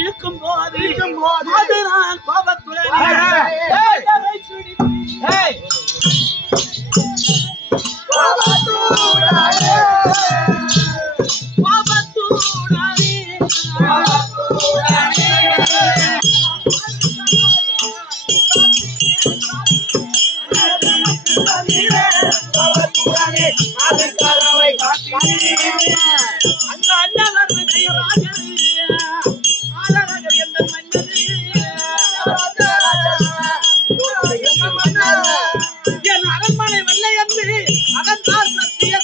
இருக்கும் போது அது நான் கோபத்துடன் அந்த அண்ணவர் எந்த மன்னது என் அரண்மனை வெள்ளை என்று அதன்தான் சத்திய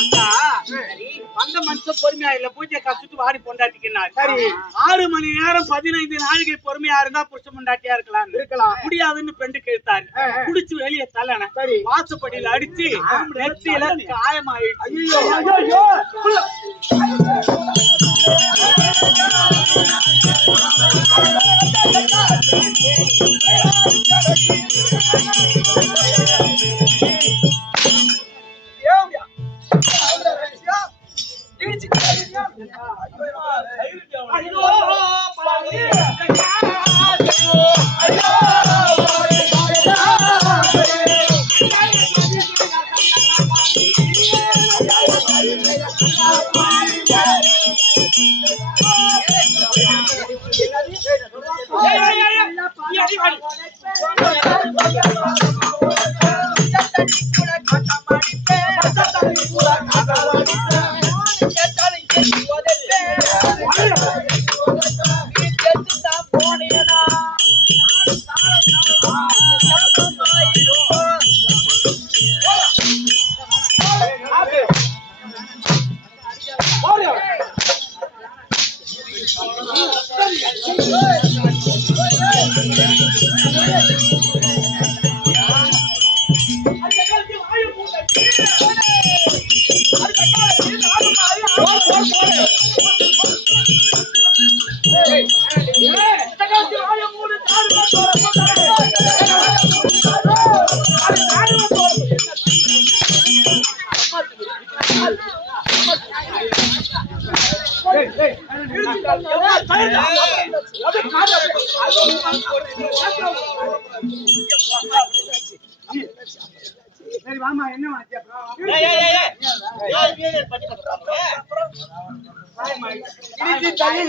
அக்கா வந்த மனுஷன் பொறுமையா இல்ல பூஜை கஷ்டத்து வாடி பொண்டாட்டிக்கிறார். சரி 6 மணி நேரம் 15 நாளைக்கு பொறுமையா இருந்தா புருஷ பொண்டாட்டியா இருக்கலாம் முடியாதுன்னு பெண்டு கேட்டாரு. குடிச்சு வெளியே தள்ளன வாசப்படியில அடிச்சு நெத்தியில காயமாயிடுச்சு.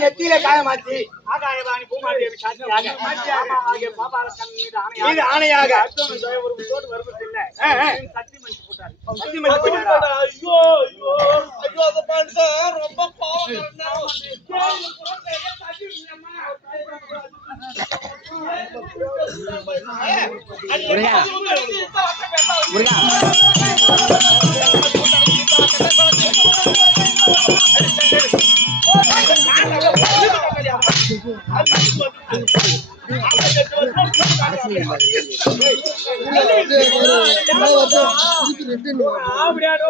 நெத்தியில காயமாச்சு ஆணையாக சத்தி மனுஷன் போட்டாரு. ஐயோ ரொம்ப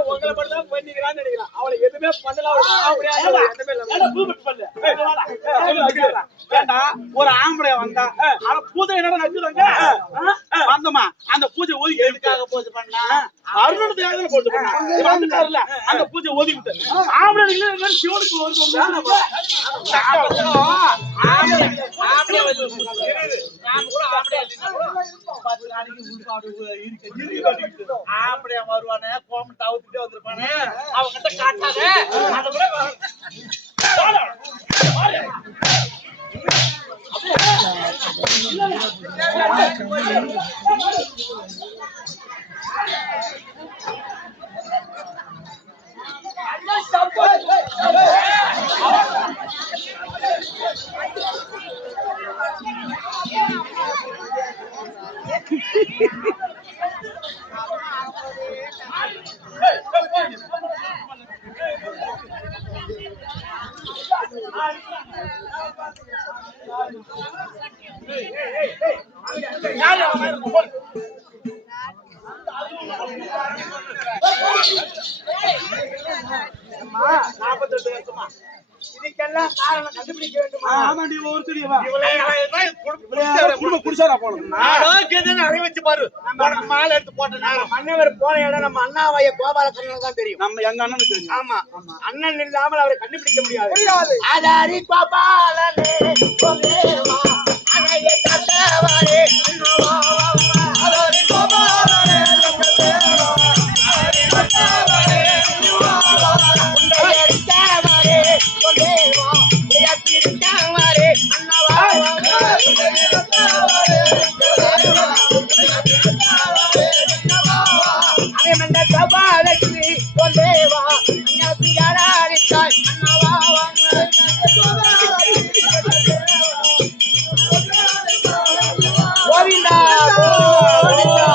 உங்களை மட்டும் பண்ணிக்கிறான்னு நினைக்கிறான். அவளை எதுவுமே பண்ணலாம். ஒரு ஆம்பளை வந்தா பூஜை என்ன நச்சுவாங்க வந்தோமா அந்த பூஜை ஒதுக்கி எதுக்காக பூஜை பண்ணா அருணத்துக்காக பூஜை பண்ணா வந்துட்டாருல அந்த பூஜை ஒதுக்கிட்டு ஆம்பளை சிவனுக்கு ஆம்பளையா வருவானே கோமத்தை அவுத்துட்டே வந்திருப்பானே அவங்கிட்ட காட்டாத அதை விட இதுக்கெல்லாம் காரணம் கண்டுபிடிக்க வேண்டுமா? ஆமாண்டி ஒருத்தடி வா குடிச்சாரா போனோம் அறி வச்சு பாரு. மாலை எடுத்து போட்ட நேரம் மன்னவர் போன இடம் நம்ம அண்ணாவைய கோபாலகிருஷ்ணன் தான் தெரியும். நம்ம எங்க அண்ணனுக்கு தெரியும். ஆமா, அண்ணன் இல்லாமல் அவரை கண்டுபிடிக்க முடியாது. அதாரி கோபாலனே கோதேவா அணைய கட்டவாரே அதாரி கோபாலனே கோதேவா அணைய கட்டவாரே உண்டையடி கட்டவாரே கோதேவா உடையடி கட்டவாரே அண்ணவா உண்டையடி கட்டவாரே கோதேவா உடையடி கட்டவாரே அண்ணவா அமந்த கோபாலகிரி கோதேவா அண்ணாதி யாராரித்தாய் அண்ணவா கோவிந்தா கோவிந்தா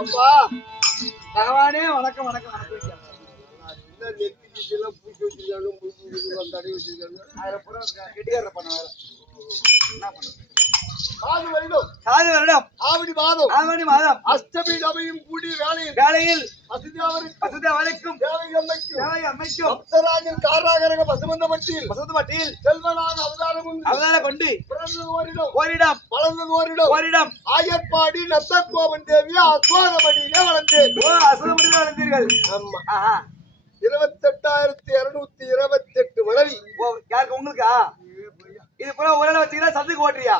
அப்பா பகவானே வணக்கம் வணக்கம் வணக்கம். கெட்டிக்கார பண்ண வேற என்ன பண்ணுறது? சாது வருடம் ஆவணி மாதம் அஷ்டமி நபையும் கூடிய வேளையில் வசதி வரைக்கும் அமைக்கும் பக்தராஜன் காராகரக பசுமந்தமட்டியில் செல்வனாக அவதாரம் கொண்டு பிறந்தது ஓரிடம் வளர்ந்தது ஓரிடம் ஆயர்பாடி நத்தக்கோபன் தேவி அசோகமடியிலே வளர்ந்தேன். அசுரமடியில் வளர்ந்தீர்கள். ஆமா, ஆஹா 28,228 மனைவி. யாருக்கு உங்களுக்கா? இது போல ஒரு நாள் வச்சீங்கன்னா சத்துக்கு ஓட்டுறியா?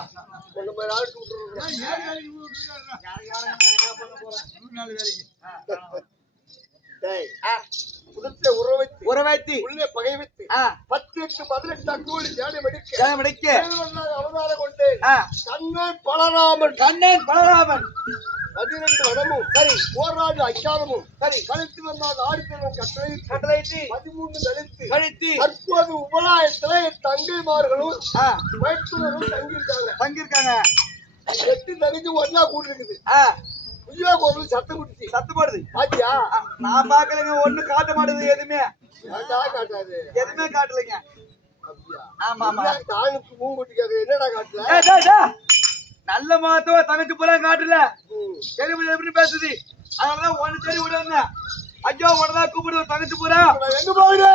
உற வைத்து உள்ளே பகை வைத்து 10-18 அக்கூலி ஜானமடிக்க அவதாரம் கொண்டேன். கண்ணன் பலராமன் 12 வடமும் சரி ஓராண்டு அச்சாரமும் சரி கழித்து வந்தால் ஆடித்தனம் கட்டளையிட்டு 13 கழித்து தற்போது உபலாயத்துல என் தங்கைமார்களும் மைத்துனரும் தங்கியிருக்காங்க. 8 தனிக்கு ஒன்னா கூட்டு இருக்குது. உய்யா கோவில் சத்தம் குடிச்சு சத்தப்படுது பாத்தியா? நான் பாக்கலைங்க, ஒண்ணு காட்ட மாட்டேது. எதுவுமே காட்டாது, எதுவுமே காட்டலைங்க. ஆமா ஆமா தானுக்கு மூங்குட்டிக்காக என்னடா காட்டல? நல்ல மாத்தவ தங்கச்சி பூரா காட்டல. எப்படி பேசுது? அதனாலதான் ஒன்னு தேடி விடுவாங்க. ஐயோ உடனே கூப்பிடுவோம் தங்கச்சி பூரா எங்க போகுது?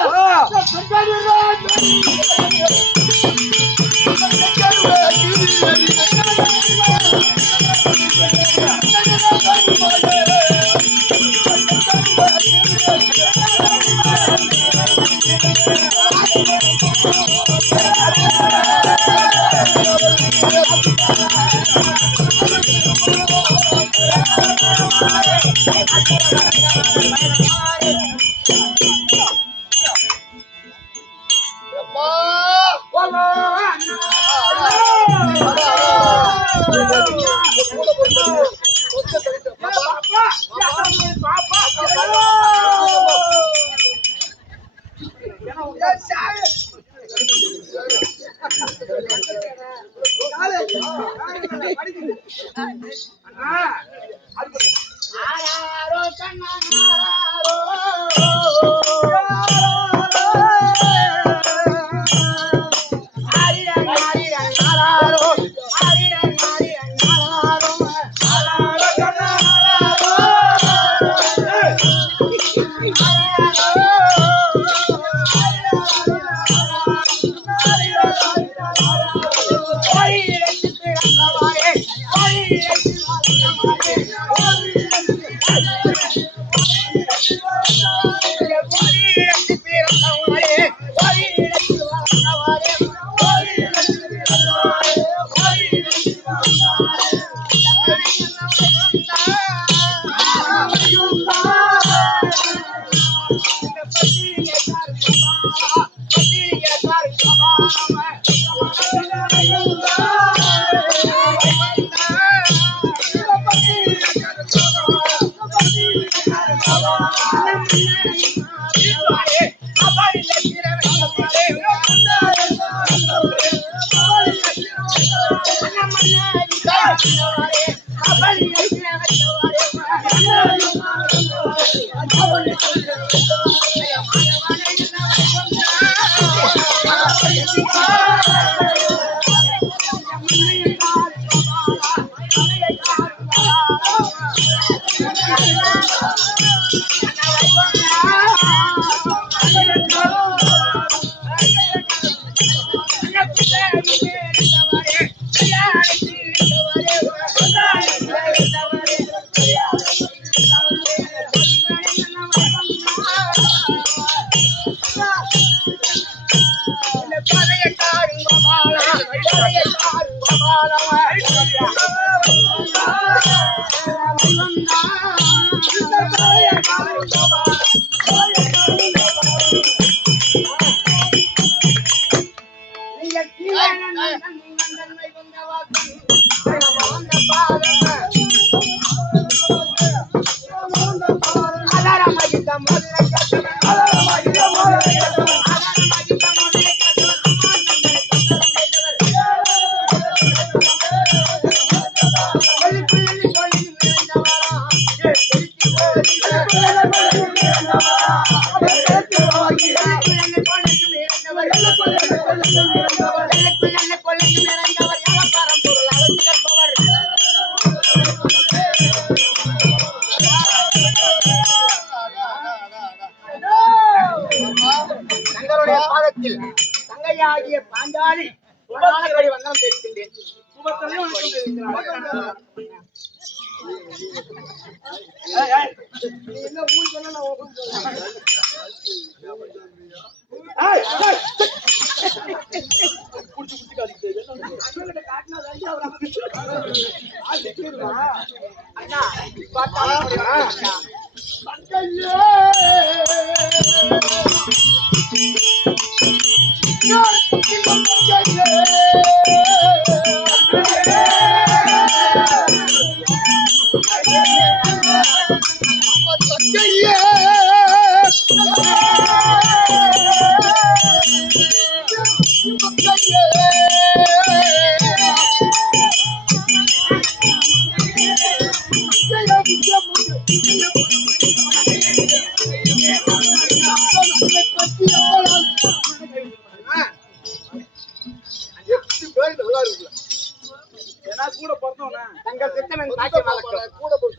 தங்கையாகிய பாஞ்சாலி வந்தனம் தெரிவிக்கின்றேன். என்ன ஊர் சொன்னா கூட பார்த்தோம்னா தங்கள் சித்தமன் காட்சி மலக்கம் கூட போய்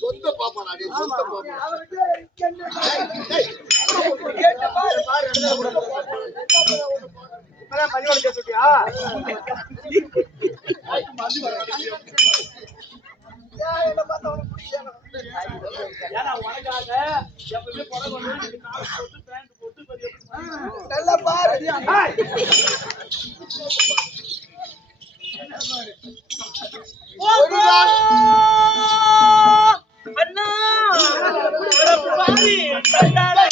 சொந்த பாப்பாடா நீ சொந்த பாப்பா பதிவாளி சொல்லியா ஏன்னா உனக்காக எப்பவுமே கொடை கொண்டு கால் போட்டு பேண்ட் போட்டு நல்லா பாரு அண்ணா பாவி கண்டாடே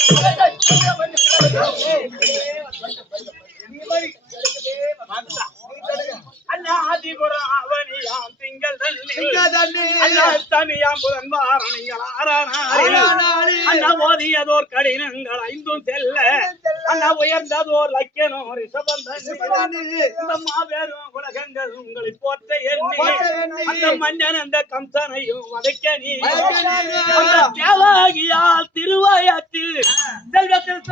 அண்ணா ஆதிபுரம் அவனியாம் திங்கள் தண்ணி அண்ணா தனியாம் புதன் வாரணிகள் ஆறானாரி அண்ணா ஓதியதோர் கடினங்கள் ஐந்தும் செல்ல அண்ணா உயர்ந்ததோர் லக்கியனோ ரிஷபந்தன் இந்த மாபெரும் உலகங்கள் உங்களை போற்ற எண்ணி அந்த மன்னன் அந்த கம்சனையும் வதைக்க நீ அந்த தேவாகியால் திருவாயத்தில் செல்வத்தில்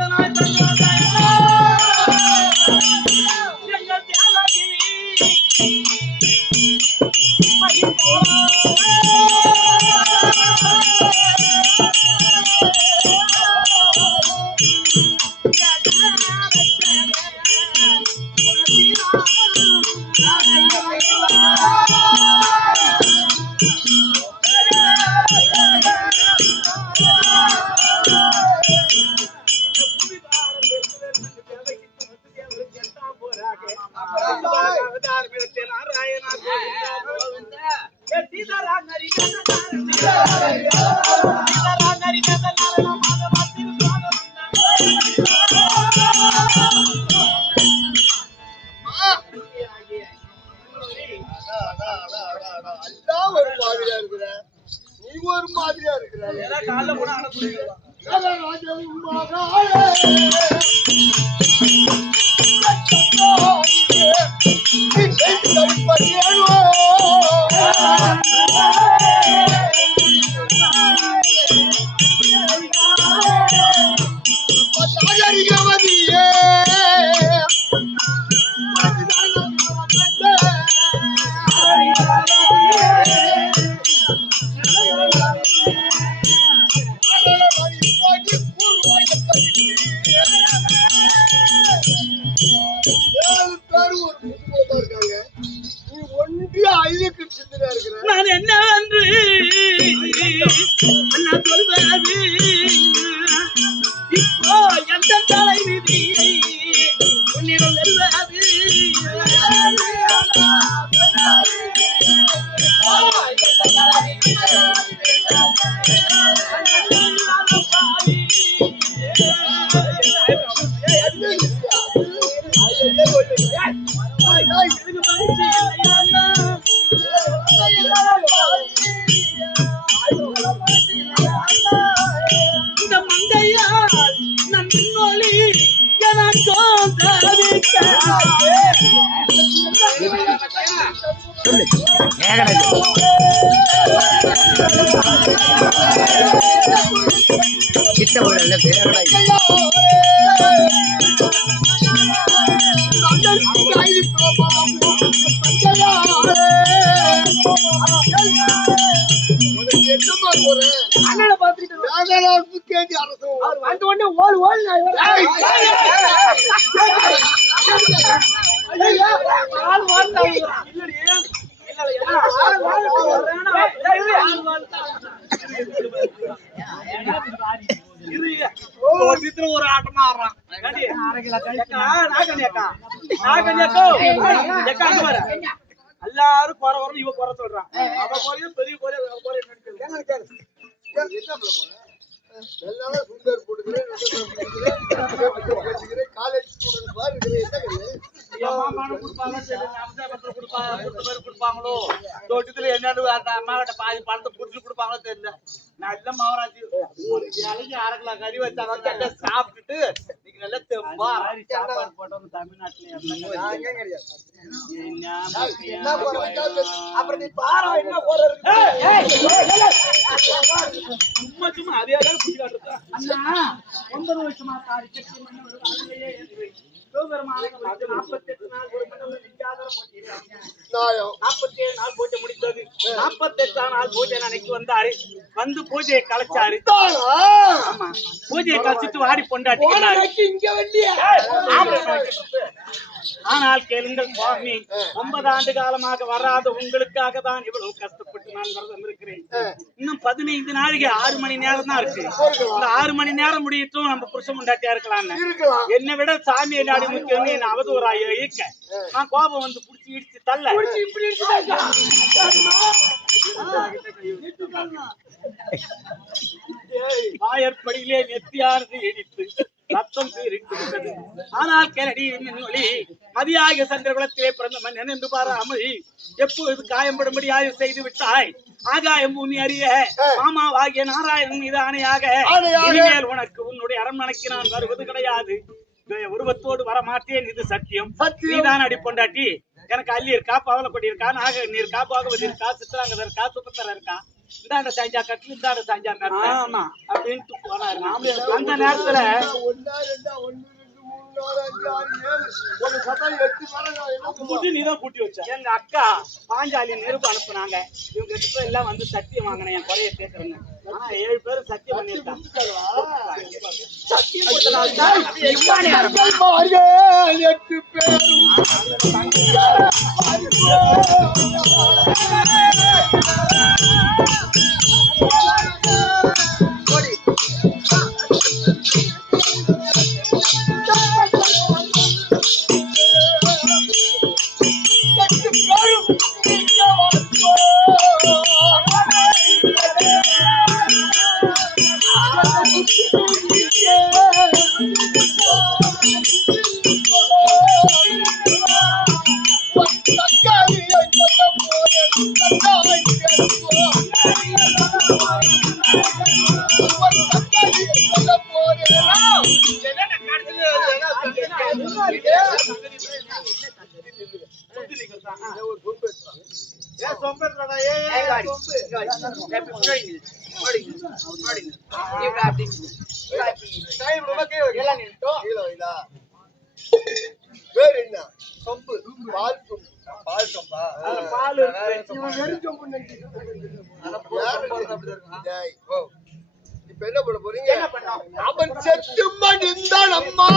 ஒரு மாதிரியா இருக்கிற நீ ஒரு மாதிரியா இருக்கிற காலைல போனா அட உன்னிடம் வெல்வது இந்த மங்கையால் நன் பின்னொலி எனக்கும் தவிக்க அண்ணனை பார்த்துட்டு அந்த ஒண்ணு ஓல் ஓல் ஒரு ஆட்டமா ஆடுறான் எல்லாரும் குறை வரும் இவ குறை சொல்றான் அவ குறையும் பெரிய குறை சுந்தர் போட்டுக்கிறேன் காலேஜ் ஸ்டூடெண்ட் மாதிரி கொடுப்பாங்களோ தோட்டத்துல என்னன்னு அந்த அம்மா கிட்ட பாதி பணத்தை புடிச்சு கொடுப்பாங்களோ தெரியல நான் இல்ல மகராஜி ஒரு இலைக்கு அரைக்கலாம் கறி வச்சாங்க சாப்பிட்டுட்டு நீங்க நல்லா தெம்பா சாப்பாடு போட்டவங்க தமிழ்நாட்டுல அப்புறம் நீ பாரா என்ன போற இருக்கு சும்மா சும்மா அதே தான் குடி காட்டுறா அண்ணா 9 வருஷமா தாடி சக்தி மண்ண ஒரு வாழ்க்கையே என்று சிவபெருமானுக்கு 48 நாள் ஒரு மண்டல விஞ்ஞாதர போட்டிருக்காங்க 47 நாள் பூஜை முடித்தது 48 நாள் பூஜை அன்னைக்கு வந்தாரு வந்து பூஜையை கலைச்சாரு ஆமா பூஜையை கலைச்சிட்டு வாடி பொண்டாட்டி இங்க வண்டியா ஆனால் கேளுங்கள் சுவாமி 9 ஆண்டு காலமாக வராத உங்களுக்காக தான் இவ்வளவு கஷ்டப்பட்டு நான் விரதம் இருக்கிறேன் இன்னும் 15 நாளைக்கு 6 மணி நேரம் தான் இருக்கு இந்த 6 மணி நேரம் முடியட்டும் நம்ம புருஷன் முண்டாட்டியா இருக்கலாம் என்னை விட சாமி எல்லாடி முக்கியம் என்ன அவதூறாயோ இயக்க நான் கோபம் வந்து புடிச்சு இடிச்சு தள்ள வாயற்படியிலே நெத்தியானது இடித்து ரத்தம் சீரிட்டு ஆனால் கேளடி ஒளி மதியாக சந்திரகுலத்திலே பிறந்த மன்னன் என்று பாராமல் எப்போது காயம்படும்படி ஆய்வு செய்து விட்டாய் ஆகாயம் பூமி அறிய மாமாவாகிய நாராயணன் மீது ஆணையாக இனிமேல் உனக்கு உன்னுடைய அரண்மனைக்கு நான் வருவது கிடையாது உருவத்தோடு வர மாட்டேன் இது சத்தியம் நீதான் அடி பொண்டாட்டி எனக்கு அள்ளி இருக்கா பவளக்கொடி இருக்கா நாக இருக்கா பாகவதி இருக்கா சித்திராங்கதர் இருக்கா சுபத்தர் இருக்கா இந்தாண்ட சாஞ்சா கட்டு இந்தாண்ட சாஞ்சா கட்டு ஆமா அப்படின்ட்டு போனாரு அந்த நேரத்துல நீதான் கூட்டி வச்ச எங்க அக்கா பாஞ்சாலி நெருப்பு அனுப்புனாங்க இவங்க கிட்ட எல்லாம் வந்து சத்தியம் வாங்கினேன் என் குறைய கேட்கறேன்னு ஆனா 7 பேரும் சத்தியம் பண்ணிருக்காங்க இப்ப என்ன பண்ண போறீங்க? அவன் செத்து மடிந்தான் அம்மா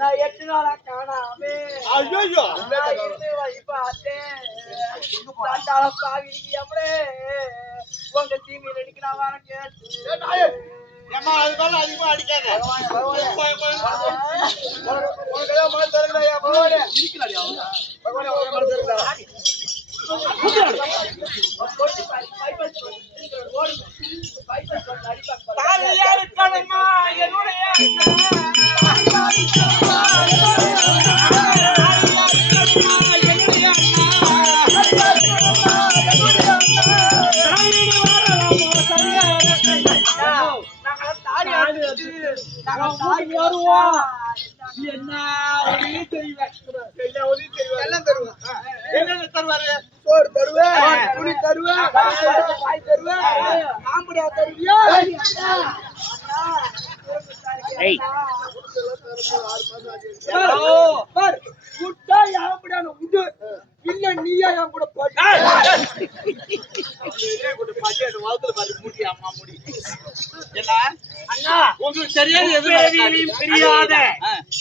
நான் 8 நாளா காணாமே ஐயோ நான் இருந்து பார்த்தேன் தாண்டாள பாவிக்கு எவ்வளே உங்க தீமையில அடிக்க நான் வர கேட்டு ஏமா அதுக்காக அதிகமா அடிக்காத நீயா என் கூட உங்களுக்கு தெரியாது எதுவும் தெரியாத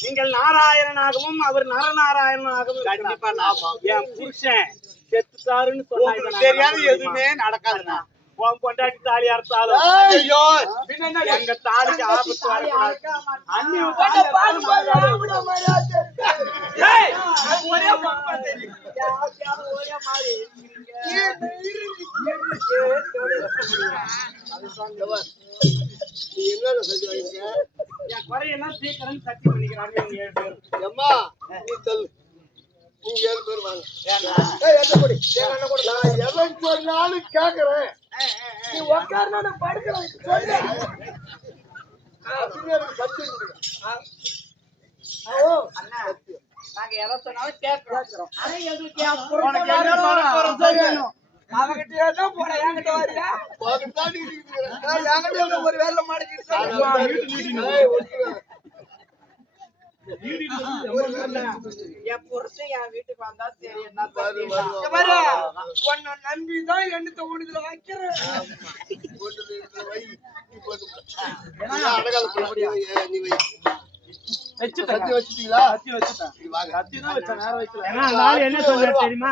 நீங்கள் நாராயணனாகவும் அவர் நரநாராயணனாகவும் கண்டிப்பா என் புருஷன் செத்துட்டாருன்னு சொன்னா தெரியாது எதுவுமே நடக்காதுண்ணா உன் பொண்டாட்டி தாலி அறுத்தாலும் எங்க தாலிக்கு ஆபத்து வரக்கூடாது அண்ணி ஒரே என் குறையெல்லாம் சீக்கிரம் சக்தி பண்ணிக்கிறாங்க 7 பேர் அம்மா நீ தள்ளு நீங்க 7 பேர் வாங்க நான் எவன் சொன்னாலும் கேக்குறேன் நீ உட்கார்னா நான் படுக்கிறேன் சத்தியம் நாங்க எதை சொன்னாலும் கேட்கிறோம் ஆனா எதுக்கு அவகிட்ட தான் போற என்கிட்ட வரியா என்கிட்ட ஒரு வேலை மாடிக்கிட்டு என் புருஷன் என் வீட்டுக்கு வந்தா சரி என்ன உன்னை நம்பிதான் எண்ணத்தை ஒண்ணுல வைக்கிறேன் என்ன சொல்ற தெரியுமா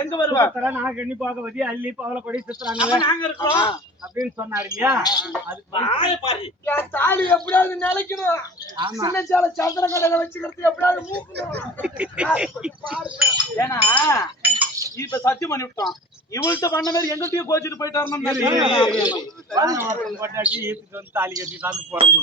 எங்க வருவார் நாங்க எண்ணி பார்க்க வதி அள்ளி பவள கொடி சுத்துறாங்க நாங்க இருக்கோம் அப்படின்னு சொன்னாரு இல்லையா என் தாலி எப்படியாவது நிலைக்கணும் சின்ன சாலை சந்திர கடையில வச்சுக்கிறது எப்படியாவது மூக்கணும் ஏன்னா இப்ப சத்தியம் பண்ணி விட்டோம் இவள்கிட்ட பண்ண மாதிரி எங்கள்கிட்டயும் கோச்சிட்டு போயிட்டாரு தாலி கட்டி தான் பிறந்து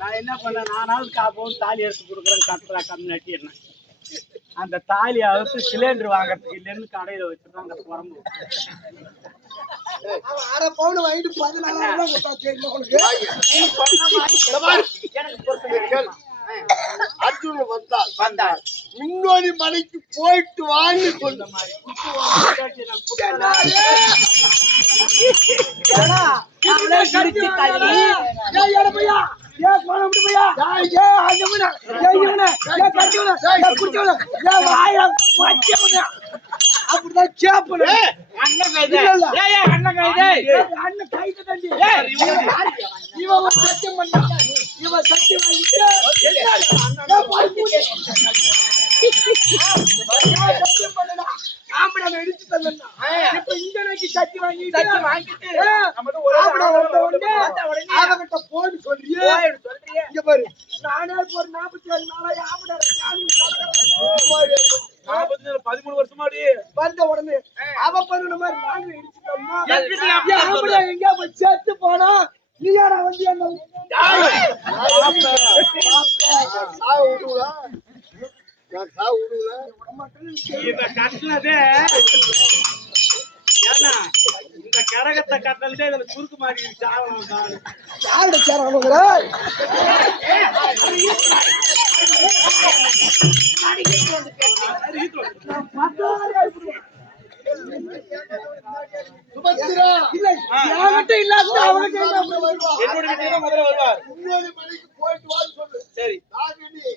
நான் என்ன பண்ணேன் நானாவது காப்போம் தாலி எடுத்து கொடுக்குறேன் கட்டுறா கம்மி நட்டிடுறேன் அந்த தாலி அறுத்து சிலிண்டர் வாங்கறதுக்கு இல்லைன்னு கடையில வச்சுதான் அந்த குழம்பு 1/2 பவுன் வாங்கிட்டு 14,000 கொடுத்தா அர்ஜுன் வந்தால் முன்னோடி மலைக்கு போயிட்டு வாங்கி சொல்ல அப்படிதான் கேப்பணும் இவன் சத்தியம் பண்ண இவன் சத்தியம் இடிச்சு தந்தா இப்ப இங்க சத்தி வாங்கிட்டு அவகிட்ட போன்னு சொல்றியே இங்க பாரு நானே ஒரு 47 நாளா ஆம்பளை 13 வருஷமாடி வந்த உடனே அவ பண்ணுன மாதிரி நாங்க இடிச்சுட்டோம்னா எங்க போய் செத்து போனா நீ யாரா வந்து என்ன கட்டினதே ஏன்னா இந்த கரகத்தை கட்டல்தே இதுல சுருக்கு மாறி சாவணும் யாரோட சேரவங்க சுபத்திரா இல்லை என்கிட்ட இல்லாத அவங்க வருவா. என்னோட வீட்டுக்கு முதல்ல வருவார். உன்னோட மனைக்கு போயிட்டு வான்னு சொல்லு. சரி. நான் ரெடி.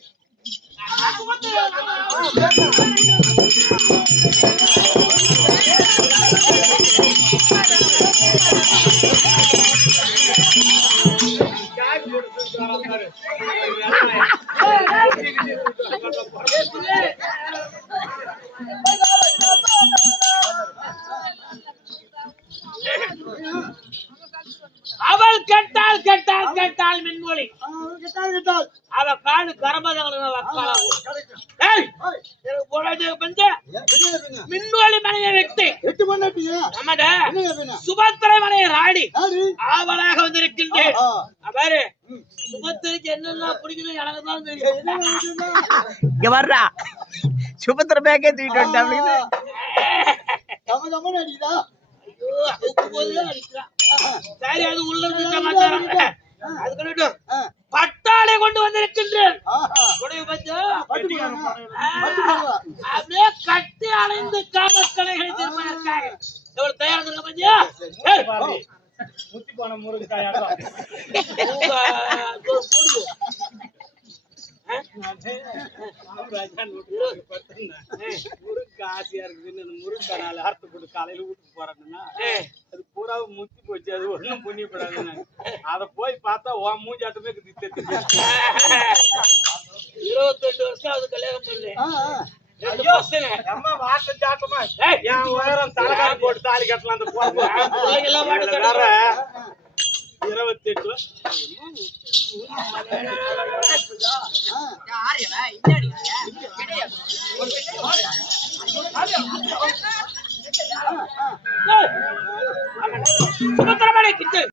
அவள் கேட்டால் கேட்டால் கேட்டால் மின்மொழி கேட்டால் அவ காடு கரபதங்களும் மின்மொழி மனையை வெட்டி 8 பண்ணீங்க. நம்மட என்னங்க பண்ண? சுபத்திரை மனையை ராடி யாரு? ஆவலாக வந்திருக்கின்றேன். ஆ. பாரு சுபத்திரைக்கு என்னெல்லாம் பிடிக்கணும் எனக்கு தான் தெரியும். இங்க வர்றா சுபத்திர பேக்கே தூக்கிட்டு வந்துட்டாங்க தம தமன்னு அடிக்குதா? ஐயோ, அவுக்கும் போதே அடிக்கிறான். சரி, அது உள்ள இருந்து சமாச்சாரம். அது கட்டட்டும். பட்டாளை கொண்டு வந்திருக்கின்றேன். ஆஹா. உடைய பச்சா பட்டு போடுறா. அப்படியே கட்டி அணைந்து காமக்கலைகளை திருப்பதற்காக எவ்வளவு தயாரா இருக்க பத்தியா? முத்தி போன முருங்காயா முருங்க ஆசையா இருக்குது. முருங்கானால அறுத்து போட்டு காலையில வீட்டுக்கு போறாங்கன்னா அது பூரா முத்தி போச்சு. அது ஒண்ணும் புண்ணியப்படாது. அத போய் பார்த்தா உன் மூஞ்சாட்டமே 28 வருஷம் அது கல்யாணம் பண்ணு. என் உயரம் தலைகாரி போட்டு தாலி கட்டலாம். அந்த வேற 28 வருஷம்